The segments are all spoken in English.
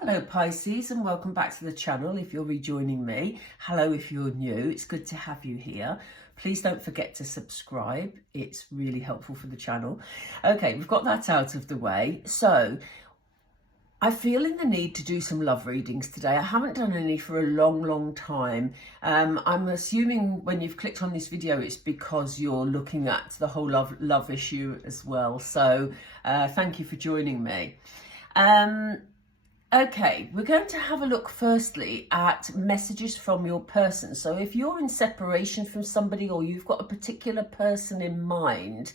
Hello Pisces, and welcome back to the channel if you're rejoining me. Hello if you're new, it's good to have you here. Please don't forget to subscribe, it's really helpful for the channel. Okay, we've got that out of the way. So I'm feeling the need to do some love readings today. I haven't done any for a long time. I'm assuming when you've clicked on this video it's because you're looking at the whole love issue as well. So thank you for joining me. Okay, we're going to have a look firstly at messages from your person. So if you're in separation from somebody or you've got a particular person in mind,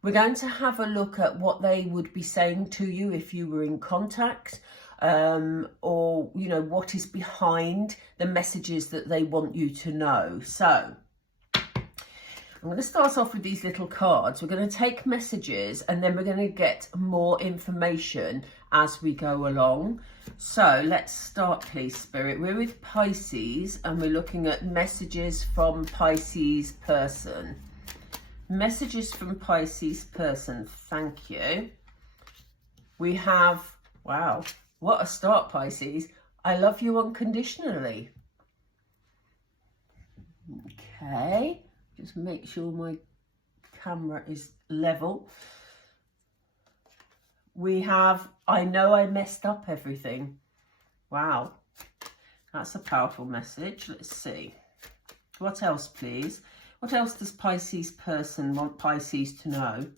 we're going to have a look at what they would be saying to you if you were in contact, or, you know, what is behind the messages that they want you to know. So I'm going to start off with these little cards. We're going to take messages and then we're going to get more information as we go along. So let's start, please, Spirit. We're with Pisces and we're looking at messages from Pisces person. Messages from Pisces person. Thank you. We have, wow, what a start, Pisces. I love you unconditionally. Okay. Just make sure my camera is level. We have, I know I messed up everything. Wow, that's a powerful message. Let's see. What else, please? What else does Pisces person want Pisces to know?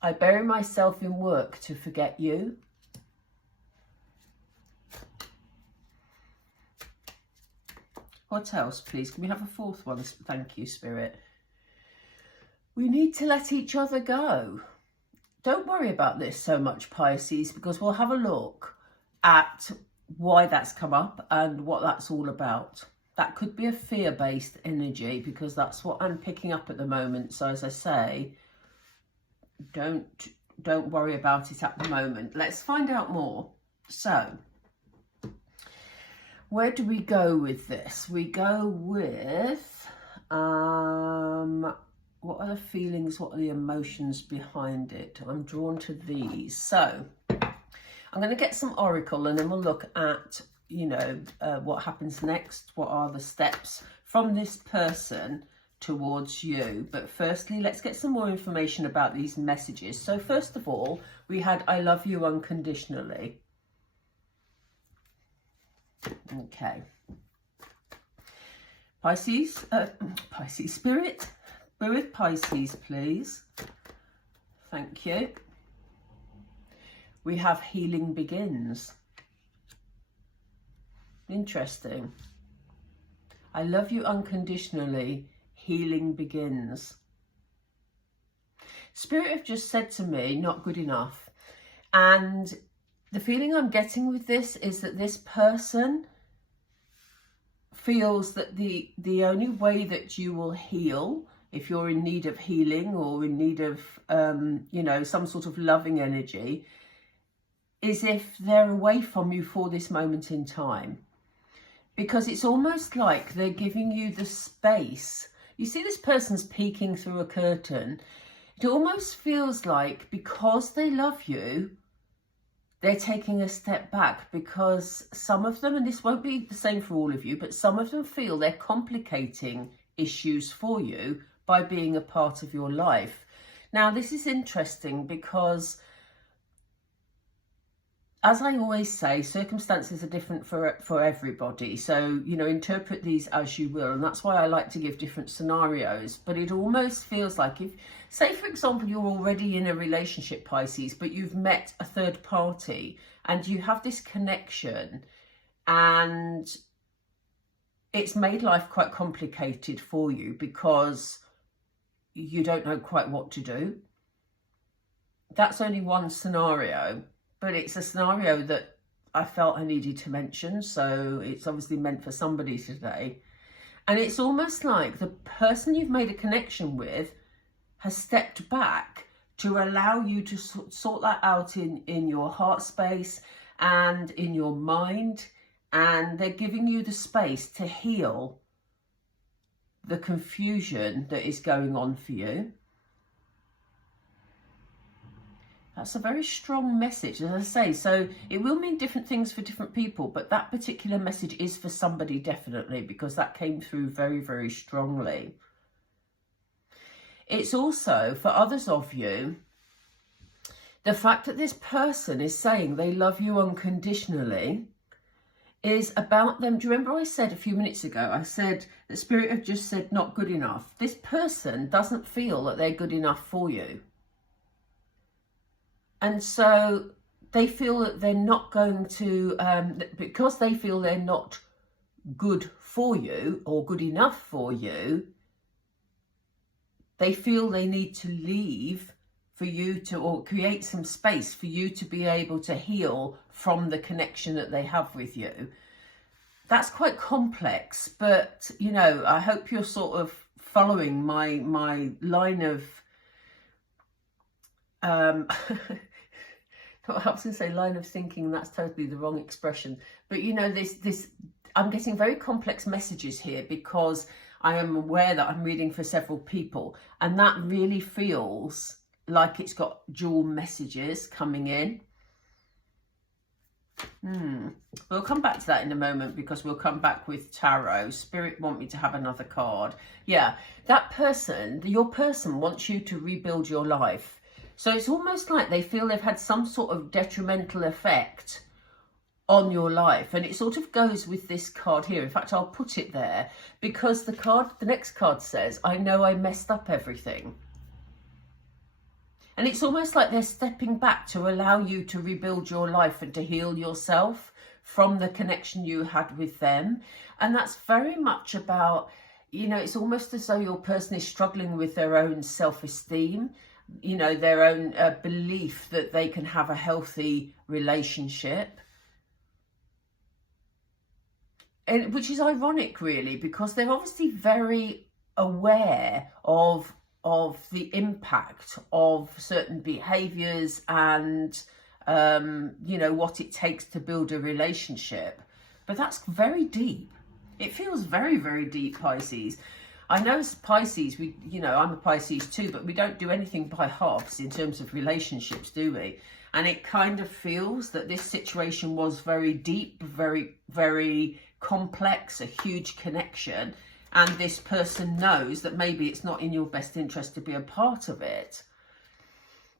I bury myself in work to forget you. What else, please? Can we have a fourth one? Thank you, Spirit. We need to let each other go. Don't worry about this so much, Pisces, because we'll have a look at why that's come up and what that's all about. That could be a fear-based energy because that's what I'm picking up at the moment. So as I say, don't worry about it at the moment. Let's find out more. So where do we go with this? We go with, what are the feelings, what are the emotions behind it? I'm drawn to these. So I'm going to get some oracle and then we'll look at, you know, what happens next. What are the steps from this person towards you? But firstly, let's get some more information about these messages. So first of all, we had, I love you unconditionally. Okay, Pisces, Pisces Spirit, we're with Pisces, please. Thank you. We have healing begins. Interesting. I love you unconditionally. Healing begins. Spirit have just said to me, not good enough. And the feeling I'm getting with this is that this person feels that the only way that you will heal, if you're in need of healing or in need of, you know, some sort of loving energy, is if they're away from you for this moment in time. Because it's almost like they're giving you the space. You see this person's peeking through a curtain. It almost feels like because they love you, they're taking a step back because some of them, and this won't be the same for all of you, but some of them feel they're complicating issues for you by being a part of your life. Now, this is interesting because, as I always say, circumstances are different for everybody. So, you know, interpret these as you will. And that's why I like to give different scenarios. But it almost feels like if, say, for example, you're already in a relationship, Pisces, but you've met a third party and you have this connection and it's made life quite complicated for you because you don't know quite what to do. That's only one scenario. But it's a scenario that I felt I needed to mention. So it's obviously meant for somebody today. And it's almost like the person you've made a connection with has stepped back to allow you to sort that out in your heart space and in your mind. And they're giving you the space to heal the confusion that is going on for you. That's a very strong message, as I say. So it will mean different things for different people, but that particular message is for somebody definitely, because that came through very, very strongly. It's also for others of you, the fact that this person is saying they love you unconditionally is about them. Do you remember I said a few minutes ago, I said the Spirit have just said not good enough. This person doesn't feel that they're good enough for you. And so they feel that they're not going to, because they feel they're not good for you or good enough for you, they feel they need to leave for you to, or create some space for you to be able to heal from the connection that they have with you. That's quite complex, but, you know, I hope you're sort of following my line of, I was going to say line of thinking, that's totally the wrong expression. But, you know, I'm getting very complex messages here because I am aware that I'm reading for several people, and that really feels like it's got dual messages coming in. We'll come back to that in a moment, because we'll come back with tarot. Spirit want me to have another card. Yeah, that person, your person wants you to rebuild your life. So it's almost like they feel they've had some sort of detrimental effect on your life, and it sort of goes with this card here. In fact, I'll put it there, because the next card says, I know I messed up everything. And it's almost like they're stepping back to allow you to rebuild your life and to heal yourself from the connection you had with them. And that's very much about, you know, it's almost as though your person is struggling with their own self-esteem, you know, their own belief that they can have a healthy relationship. And which is ironic, really, because they're obviously very aware of the impact of certain behaviors and, you know, what it takes to build a relationship. But that's very deep. It feels very, very deep, Pisces. I know as Pisces, you know, I'm a Pisces too, but we don't do anything by halves in terms of relationships, do we? And it kind of feels that this situation was very deep, very, very complex, a huge connection. And this person knows that maybe it's not in your best interest to be a part of it.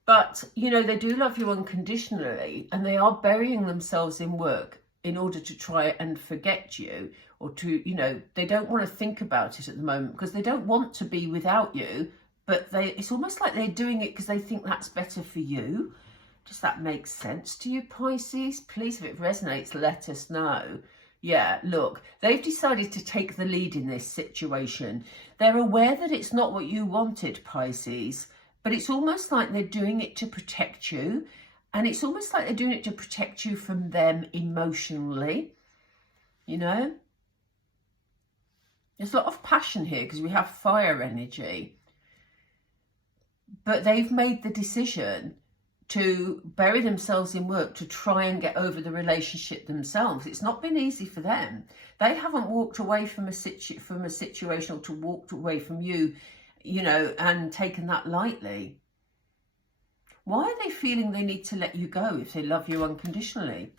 But, you know, they do love you unconditionally, and they are burying themselves in work in order to try and forget you, or to, you know, they don't want to think about it at the moment because they don't want to be without you, but it's almost like they're doing it because they think that's better for you. Does that make sense to you, Pisces? Please, if it resonates, let us know. Yeah, look, they've decided to take the lead in this situation. They're aware that it's not what you wanted, Pisces, but it's almost like they're doing it to protect you. And it's almost like they're doing it to protect you from them emotionally, you know? There's a lot of passion here because we have fire energy. But they've made the decision to bury themselves in work to try and get over the relationship themselves. It's not been easy for them. They haven't walked away from a situation, or to walked away from you, you know, and taken that lightly. Why are they feeling they need to let you go if they love you unconditionally?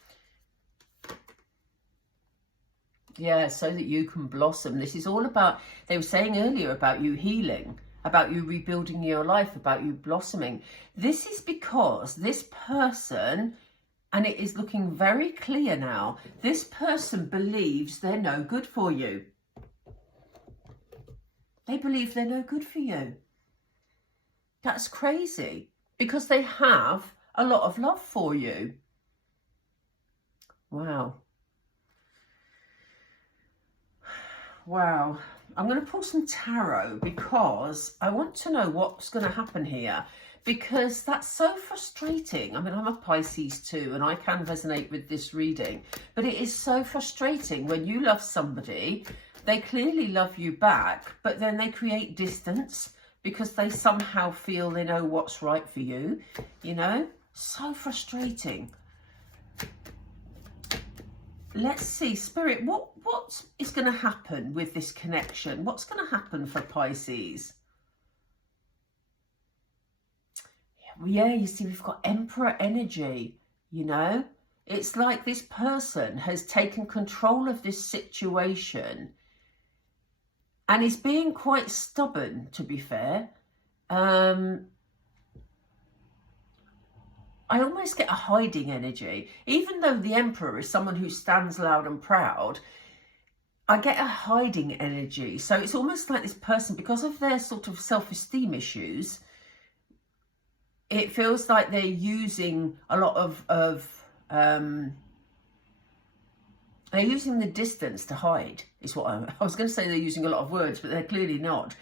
Yeah, so that you can blossom. This is all about, they were saying earlier about you healing, about you rebuilding your life, about you blossoming. This is because this person, and it is looking very clear now, this person believes they're no good for you. They believe they're no good for you. That's crazy, because they have a lot of love for you. Wow. Wow. I'm going to pull some tarot because I want to know what's going to happen here, because that's so frustrating. I mean, I'm a Pisces too, and I can resonate with this reading, but it is so frustrating when you love somebody, they clearly love you back, but then they create distance because they somehow feel they know what's right for you, you know? So frustrating. Let's see, Spirit, what is going to happen with this connection? What's going to happen for Pisces? Yeah, Yeah, you see, we've got Emperor energy, you know. It's like this person has taken control of this situation and is being quite stubborn, to be fair. I almost get a hiding energy. Even though the Emperor is someone who stands loud and proud, I get a hiding energy. So it's almost like this person, because of their sort of self-esteem issues, it feels like they're using a lot of they're using the distance to hide, is what I was going to say. They're using a lot of words, but they're clearly not.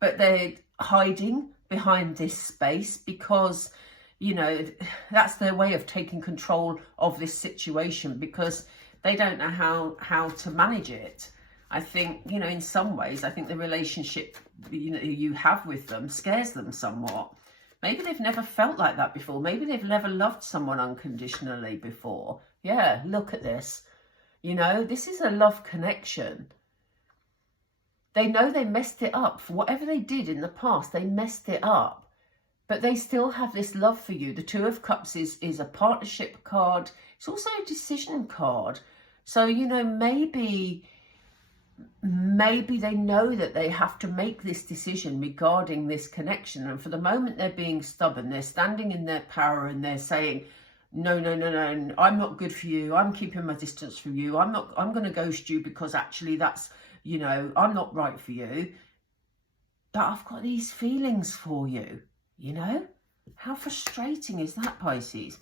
But they're hiding behind this space because, you know, that's their way of taking control of this situation, because they don't know how to manage it. I think, you know, in some ways, I think the relationship, you know, you have with them scares them somewhat. Maybe they've never felt like that before. Maybe they've never loved someone unconditionally before. Yeah, look at this. You know, this is a love connection. They know they messed it up. For whatever they did in the past, they messed it up. But they still have this love for you. The Two of Cups is a partnership card. It's also a decision card. So, you know, maybe they know that they have to make this decision regarding this connection. And for the moment, they're being stubborn. They're standing in their power and they're saying, no, I'm not good for you. I'm keeping my distance from you. I'm going to ghost you because actually that's, you know, I'm not right for you. But I've got these feelings for you, you know? How frustrating is that, Pisces?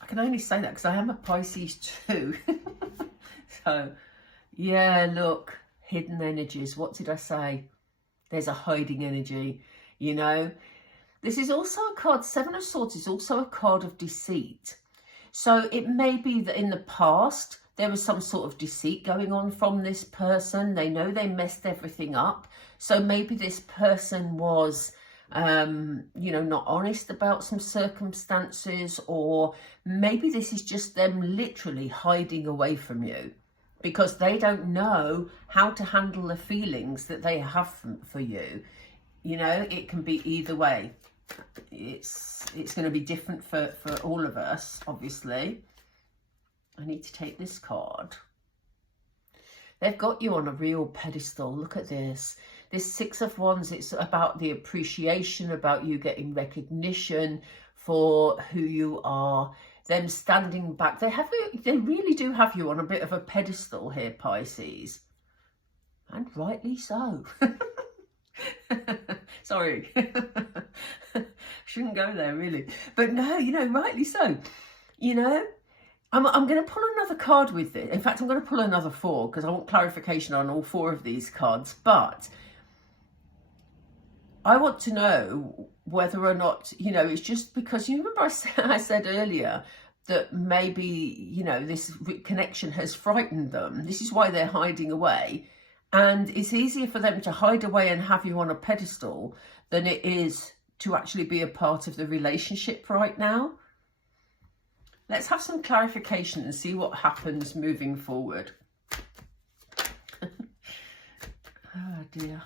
I can only say that because I am a Pisces too. So, yeah, look, hidden energies. What did I say? There's a hiding energy, you know? This is also a card, Seven of Swords is also a card of deceit. So it may be that in the past, there was some sort of deceit going on from this person. They know they messed everything up. So maybe this person was, you know, not honest about some circumstances, or maybe this is just them literally hiding away from you because they don't know how to handle the feelings that they have for you. You know, it can be either way. It's going to be different for all of us, obviously. I need to take this card. They've got you on a real pedestal. Look at this. This Six of Wands, it's about the appreciation, about you getting recognition for who you are. Them standing back. They really do have you on a bit of a pedestal here, Pisces. And rightly so. Sorry. Shouldn't go there, really. But no, you know, rightly so. You know, I'm going to pull another card with it. In fact, I'm going to pull another 4 because I want clarification on all 4 of these cards. But I want to know whether or not, you know, it's just because, you remember I said earlier that maybe, you know, this connection has frightened them. This is why they're hiding away. And it's easier for them to hide away and have you on a pedestal than it is to actually be a part of the relationship right now. Let's have some clarification and see what happens moving forward. Oh dear.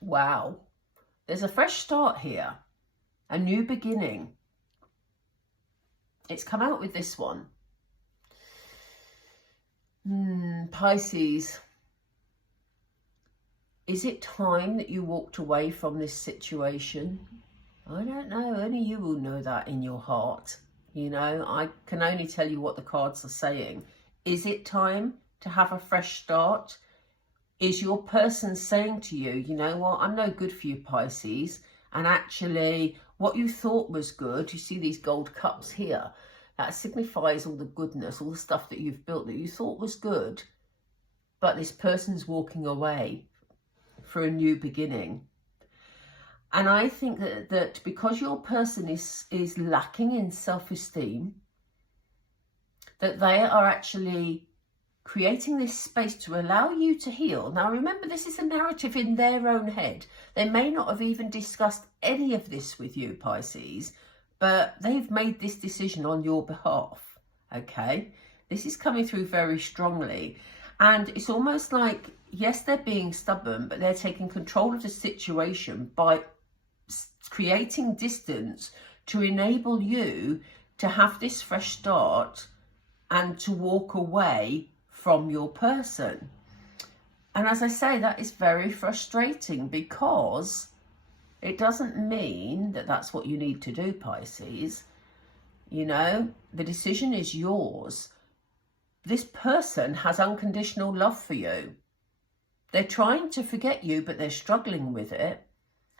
Wow. There's a fresh start here. A new beginning. It's come out with this one. Pisces. Is it time that you walked away from this situation? I don't know. Only you will know that in your heart. You know, I can only tell you what the cards are saying. Is it time to have a fresh start? Is your person saying to you, you know what, I'm no good for you, Pisces. And actually, what you thought was good, you see these gold cups here, that signifies all the goodness, all the stuff that you've built that you thought was good. But this person's walking away for a new beginning. And I think that because your person is lacking in self-esteem, that they are actually creating this space to allow you to heal. Now, remember, this is a narrative in their own head. They may not have even discussed any of this with you, Pisces, but they've made this decision on your behalf, okay? This is coming through very strongly. And it's almost like yes, they're being stubborn, but they're taking control of the situation by creating distance to enable you to have this fresh start and to walk away from your person. And as I say, that is very frustrating, because it doesn't mean that that's what you need to do, Pisces. You know, the decision is yours. This person has unconditional love for you. They're trying to forget you, but they're struggling with it.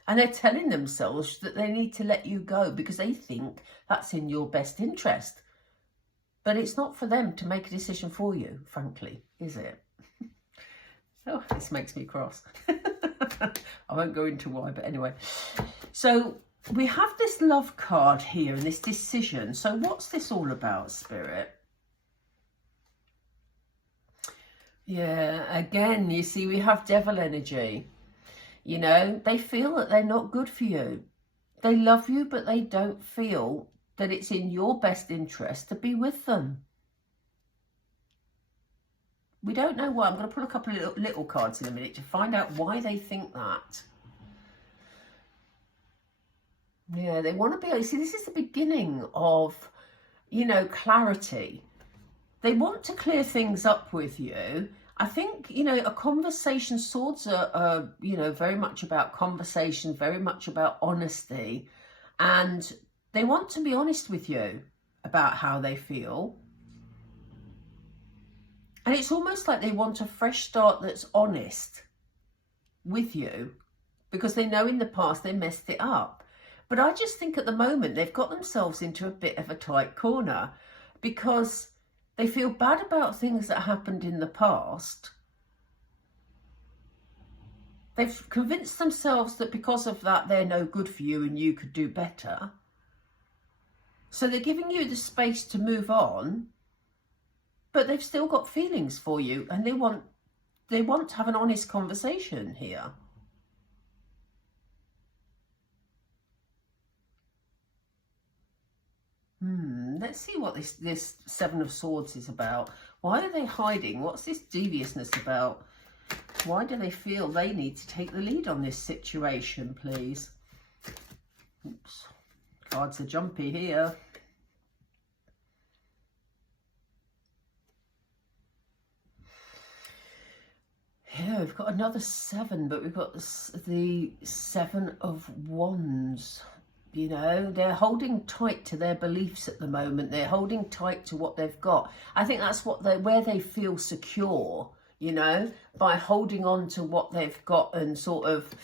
And they're telling themselves that they need to let you go because they think that's in your best interest. But it's not for them to make a decision for you, frankly, is it? Oh, this makes me cross. I won't go into why, but anyway. So we have this love card here and this decision. So what's this all about, Spirit? Yeah, again, you see, we have devil energy. You know, they feel that they're not good for you. They love you, but they don't feel that it's in your best interest to be with them. We don't know why. I'm going to pull a couple of little cards in a minute to find out why they think that. Yeah, they want to be... See, this is the beginning of, you know, clarity. They want to clear things up with you. I think, you know, a conversation, swords are, you know, very much about conversation, very much about honesty. And they want to be honest with you about how they feel. And it's almost like they want a fresh start that's honest with you, because they know in the past they messed it up. But I just think at the moment they've got themselves into a bit of a tight corner, because they feel bad about things that happened in the past. They've convinced themselves that because of that they're no good for you and you could do better. So they're giving you the space to move on, but they've still got feelings for you, and they want to have an honest conversation here. Let's see what this Seven of Swords is about. Why are they hiding? What's this deviousness about? Why do they feel they need to take the lead on this situation, please? Oops. Cards are jumpy here. Yeah, we've got another 7, but we've got the 7 of Wands. You know, they're holding tight to their beliefs at the moment. They're holding tight to what they've got. I think that's where they feel secure, you know, by holding on to what they've got and sort of,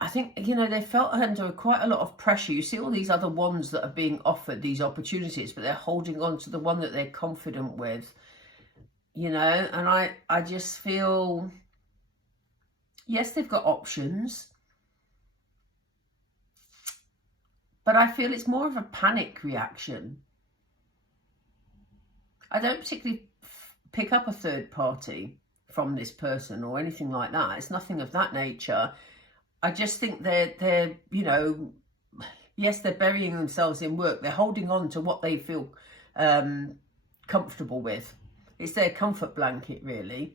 I think, you know, they felt under quite a lot of pressure. You see all these other ones that are being offered these opportunities, but they're holding on to the one that they're confident with, you know, and I just feel, yes, they've got options, but I feel it's more of a panic reaction. I don't particularly pick up a third party from this person or anything like that. It's nothing of that nature. I just think they're you know, yes, they're burying themselves in work. They're holding on to what they feel comfortable with. It's their comfort blanket, really.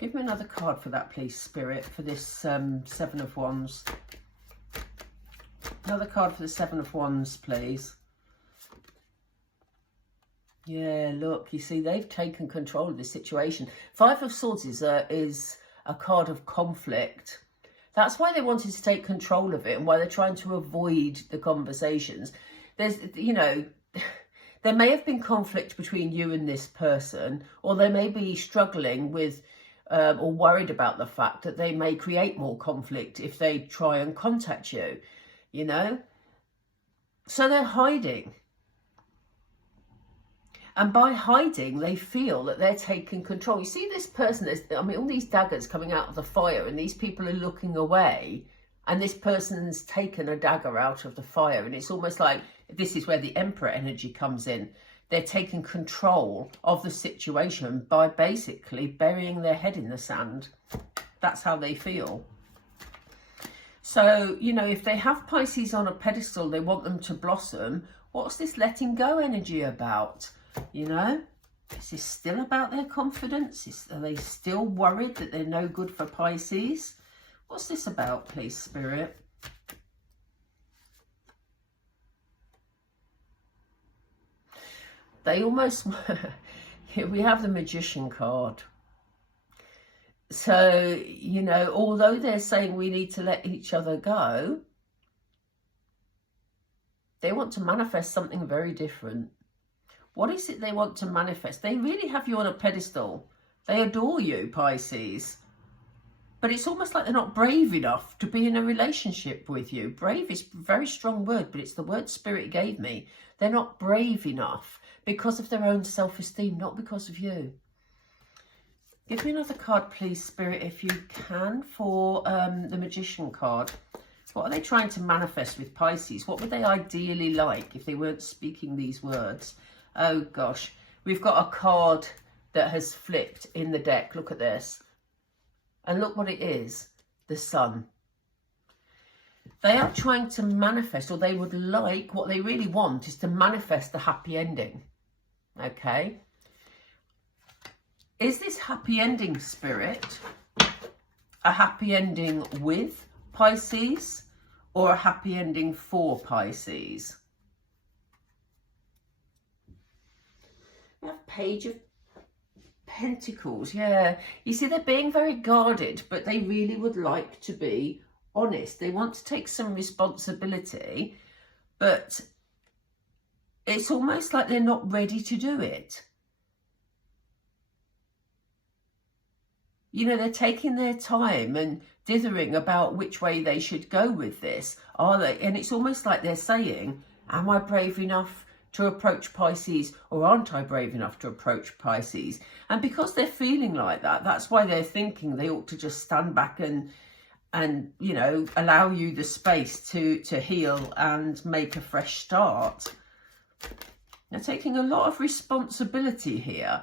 Give me another card for that, please, Spirit, for this 7 of Wands. Another card for the 7 of Wands, please. Yeah, look, you see, they've taken control of this situation. 5 of Swords is a card of conflict. That's why they wanted to take control of it and why they're trying to avoid the conversations. There's, you know, there may have been conflict between you and this person, or they may be struggling with or worried about the fact that they may create more conflict if they try and contact you, you know. So they're hiding. And by hiding, they feel that they're taking control. You see this person, I mean, all these daggers coming out of the fire, and these people are looking away, and this person's taken a dagger out of the fire. And it's almost like this is where the Emperor energy comes in. They're taking control of the situation by basically burying their head in the sand. That's how they feel. So, you know, if they have Pisces on a pedestal, they want them to blossom. What's this letting go energy about? You know, Is this still about their confidence? Are they still worried that they're no good for Pisces? What's this about, please, Spirit? They almost... Here we have the Magician card. So, you know, although they're saying we need to let each other go, they want to manifest something very different. What is it they want to manifest? They really have you on a pedestal. They adore you, Pisces. But it's almost like they're not brave enough to be in a relationship with you. Brave is a very strong word, but it's the word Spirit gave me. They're not brave enough because of their own self-esteem, not because of you. Give me another card, please, Spirit, if you can, for the Magician card. What are they trying to manifest with Pisces? What would they ideally like if they weren't speaking these words? Oh, gosh. We've got a card that has flipped in the deck. Look at this. And look what it is. The Sun. They are trying to manifest, or they would like, what they really want is to manifest a happy ending. Okay? Is this happy ending, Spirit, a happy ending with Pisces or a happy ending for Pisces? We have Page of Pentacles. Yeah, you see, they're being very guarded, but they really would like to be honest. They want to take some responsibility, but it's almost like they're not ready to do it. You know, they're taking their time and dithering about which way they should go with this. Are they? And it's almost like they're saying, am I brave enough to approach Pisces, or aren't I brave enough to approach Pisces? And because they're feeling like that, that's why they're thinking they ought to just stand back and you know, allow you the space to heal and make a fresh start. They're taking a lot of responsibility here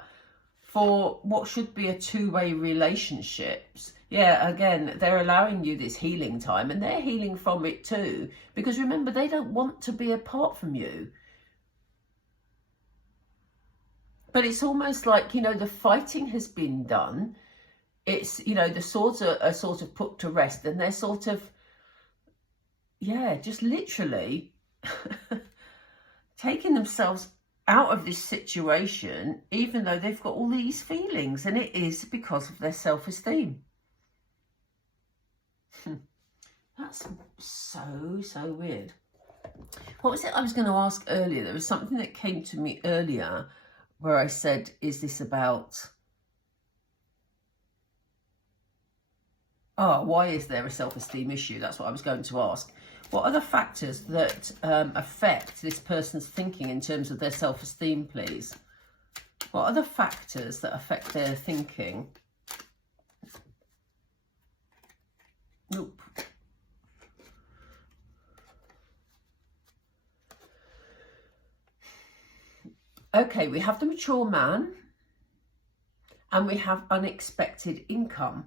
for what should be a two-way relationships. Yeah, again, they're allowing you this healing time, and they're healing from it too, because remember, they don't want to be apart from you. But it's almost like, you know, the fighting has been done. It's, you know, the swords are sort of put to rest, and they're sort of, yeah, just literally taking themselves out of this situation, even though they've got all these feelings, and it is because of their self-esteem. That's so weird. What was it I was going to ask earlier? There was something that came to me earlier where I said, is this about, why is there a self-esteem issue? That's what I was going to ask. What are the factors that affect this person's thinking in terms of their self-esteem, please? What are the factors that affect their thinking? Nope. Okay, we have the mature man, and we have unexpected income.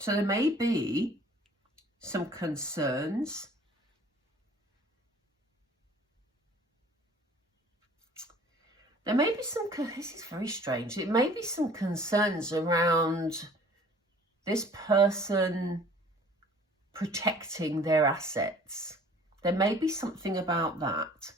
So there may be some concerns. There may be some, this is very strange, it may be some concerns around this person protecting their assets. There may be something about that.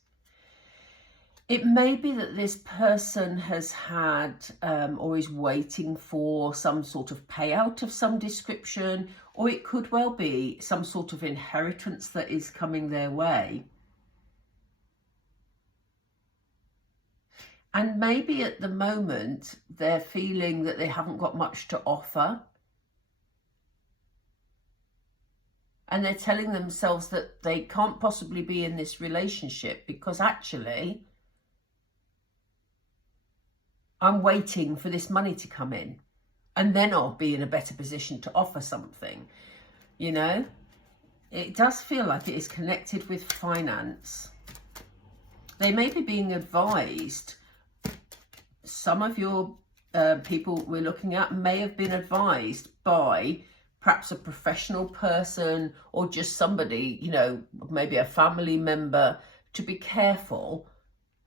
It may be that this person has had or is waiting for some sort of payout of some description, or it could well be some sort of inheritance that is coming their way. And maybe at the moment they're feeling that they haven't got much to offer. And they're telling themselves that they can't possibly be in this relationship because actually, I'm waiting for this money to come in, and then I'll be in a better position to offer something. You know, it does feel like it is connected with finance. They may be being advised. Some of your people we're looking at may have been advised by perhaps a professional person or just somebody, you know, maybe a family member, to be careful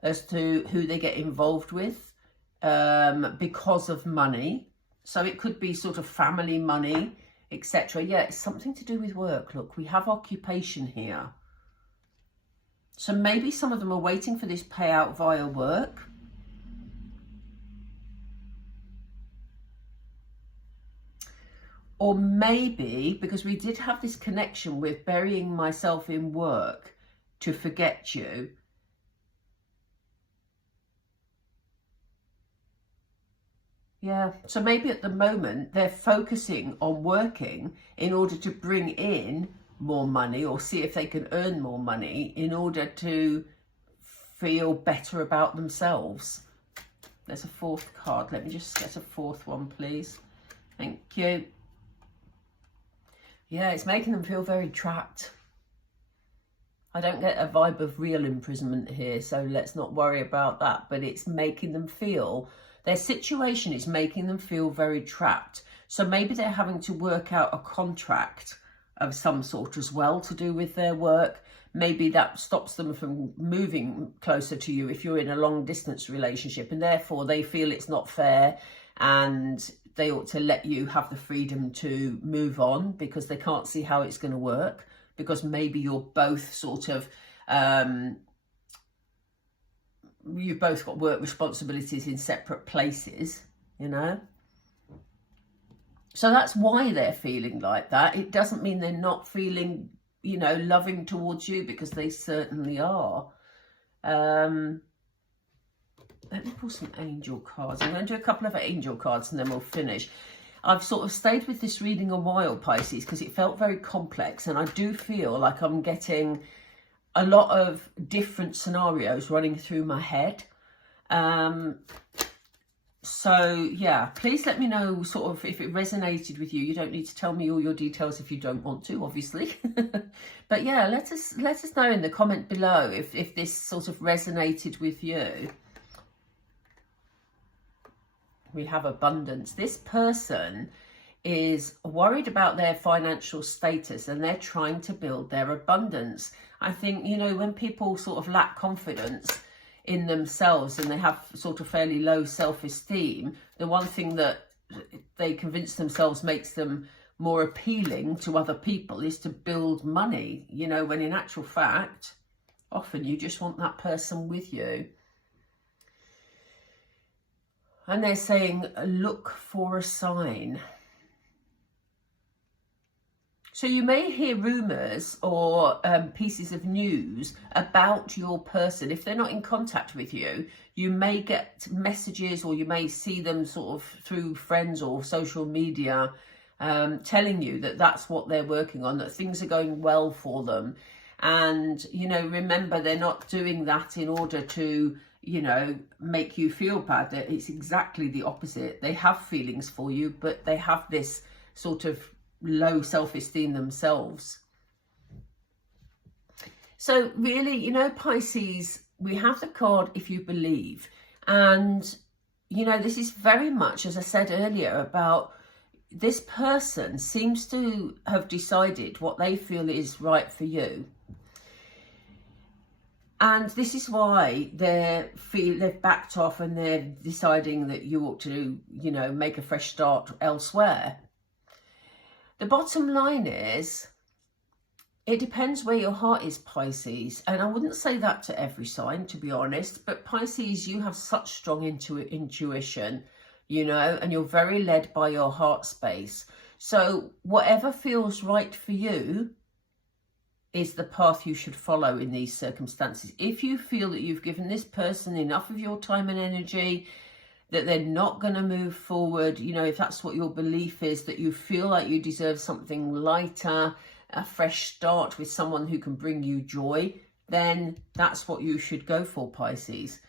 as to who they get involved with because of money. So it could be sort of family money, etc. Yeah, it's something to do with work. Look, we have occupation here. So maybe some of them are waiting for this payout via work. Or maybe, because we did have this connection with burying myself in work to forget you. Yeah, so maybe at the moment they're focusing on working in order to bring in more money, or see if they can earn more money in order to feel better about themselves. There's a fourth card. Let me just get a fourth one, please. Thank you. Yeah, it's making them feel very trapped. I don't get a vibe of real imprisonment here, so let's not worry about that. But it's making them feel, their situation is making them feel very trapped. So maybe they're having to work out a contract of some sort as well to do with their work. Maybe that stops them from moving closer to you if you're in a long distance relationship, and therefore they feel it's not fair and they ought to let you have the freedom to move on because they can't see how it's going to work, because maybe you're both sort of, you've both got work responsibilities in separate places, you know. So that's why they're feeling like that. It doesn't mean they're not feeling, you know, loving towards you, because they certainly are. Let me pull some angel cards. I'm going to do a couple of angel cards and then we'll finish. I've sort of stayed with this reading a while, Pisces, because it felt very complex, and I do feel like I'm getting a lot of different scenarios running through my head. So yeah, please let me know sort of if it resonated with you. You don't need to tell me all your details if you don't want to, obviously. But yeah, let us know in the comment below if this sort of resonated with you. We have abundance. This person is worried about their financial status and they're trying to build their abundance. I think, you know, when people sort of lack confidence in themselves and they have sort of fairly low self-esteem, the one thing that they convince themselves makes them more appealing to other people is to build money, you know, when in actual fact, often you just want that person with you. And they're saying, look for a sign. So you may hear rumours or pieces of news about your person. If they're not in contact with you, you may get messages, or you may see them sort of through friends or social media telling you that that's what they're working on, that things are going well for them. And, you know, remember, they're not doing that in order to, you know, make you feel bad. It's exactly the opposite. They have feelings for you, but they have this sort of low self-esteem themselves. So really, you know, Pisces, we have the card if you believe. And, you know, this is very much, as I said earlier, about this person seems to have decided what they feel is right for you. And this is why they've backed off and they're deciding that you ought to, you know, make a fresh start elsewhere. The bottom line is, it depends where your heart is, Pisces. And I wouldn't say that to every sign, to be honest. But Pisces, you have such strong intuition, you know, and you're very led by your heart space. So whatever feels right for you is the path you should follow in these circumstances. If you feel that you've given this person enough of your time and energy, that they're not going to move forward, you know, if that's what your belief is, that you feel like you deserve something lighter, a fresh start with someone who can bring you joy, then that's what you should go for, Pisces.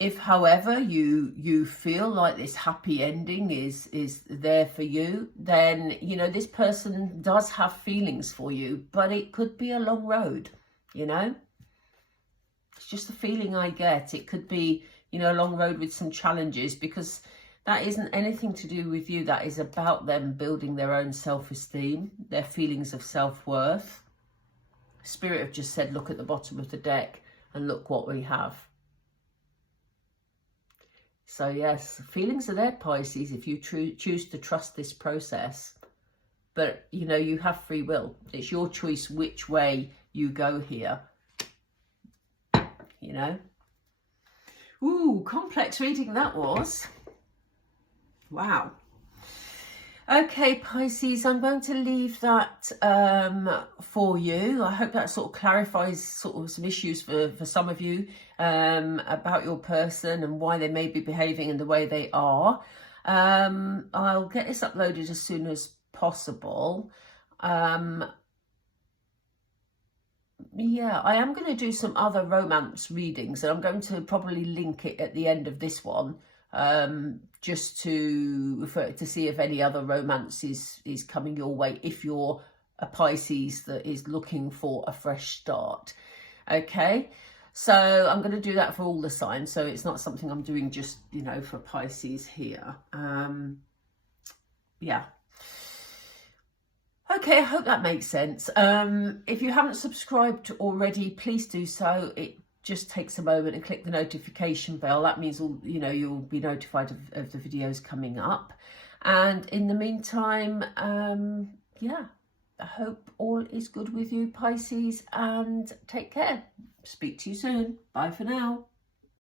If, however, you feel like this happy ending is there for you, then, you know, this person does have feelings for you, but it could be a long road, you know. It's just the feeling I get. It could be, you know, a long road with some challenges, because that isn't anything to do with you. That is about them building their own self-esteem, their feelings of self-worth. Spirit have just said, look at the bottom of the deck. And look what we have. So yes, feelings are there, Pisces, if you choose to trust this process. But, you know, you have free will. It's your choice which way you go here. You know? Ooh, complex reading that was. Wow. Okay, Pisces, I'm going to leave that for you. I hope that sort of clarifies sort of some issues for some of you about your person and why they may be behaving in the way they are. I'll get this uploaded as soon as possible. Yeah, I am going to do some other romance readings, and I'm going to probably link it at the end of this one, just to see if any other romance is coming your way, if you're a Pisces that is looking for a fresh start. Okay, so I'm going to do that for all the signs, so it's not something I'm doing just, you know, for Pisces here. Yeah. Okay, I hope that makes sense. If you haven't subscribed already, please do so. It just takes a moment and click the notification bell. That means you'll be notified of the videos coming up. And in the meantime, yeah, I hope all is good with you, Pisces, and take care. Speak to you soon. Bye for now.